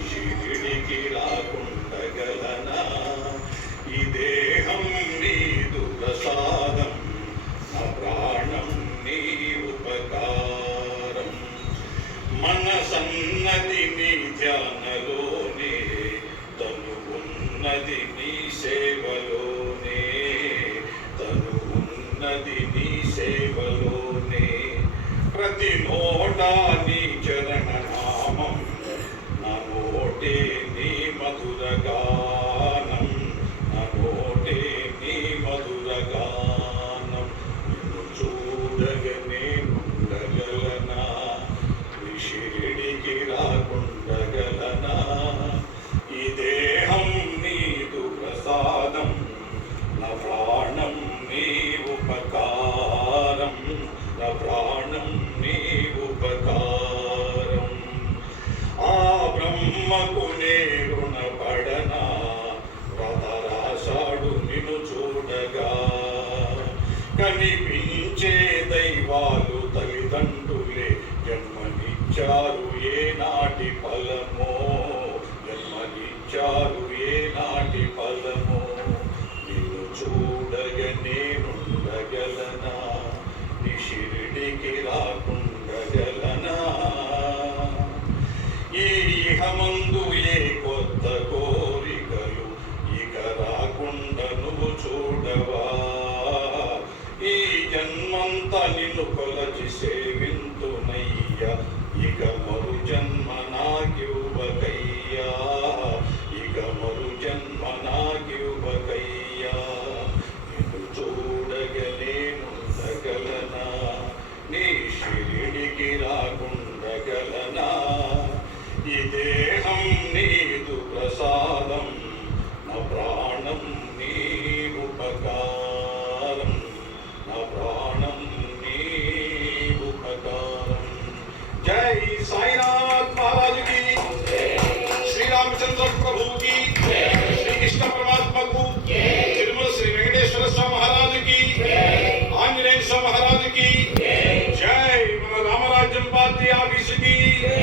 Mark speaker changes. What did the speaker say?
Speaker 1: నీ రాకుండగలనా ఈ దేహం నీదు ప్రసాదం నా ప్రాణం నీ ఉపకారం. మనసన్నది నీ ధ్యానలోనే తను ఉన్నది నీ సేవలోనే తను ఉన్నది నీ సేవలోనే. ప్రతి నోటా షిరిడికి రాకుండగలనా ఈ దేహం నీదు ప్రసాదం నా ప్రాణం నీ ఉపకారం నా ప్రాణం నీ ఉపకారం. ఆ బ్రహ్మకు నే రుణపడనా? రథరాశాడు నిన్ను చూడగా కని జన్మనిచ్చారు ఏ నాటి ఫలమో? జన్మనిచ్చారు ఏ నాటి ఫలమో? నిన్ను చూడగ నేనుండగలనా? నీ షిరిడికి రాకుండగలనా? ఈ ఇహమందు ఏ కొత్త కోరికలు ఇక రాకుండా నువ్వు చూడవా? ఈ జన్మంత నిన్ను కొలచి సేవింతునయ్యా. ఇక మరు జన్మ నాకివ్వకయ్యా ఇక మరు జన్మ నాకివ్వకయ్యా నిన్ను చూడగ నేనుండగలనా నీ షిరిడికి రాకుండగలనా. ఈ దేహం నీదు ప్రసాదం నా ప్రాణం నీ ఉపకారం TV.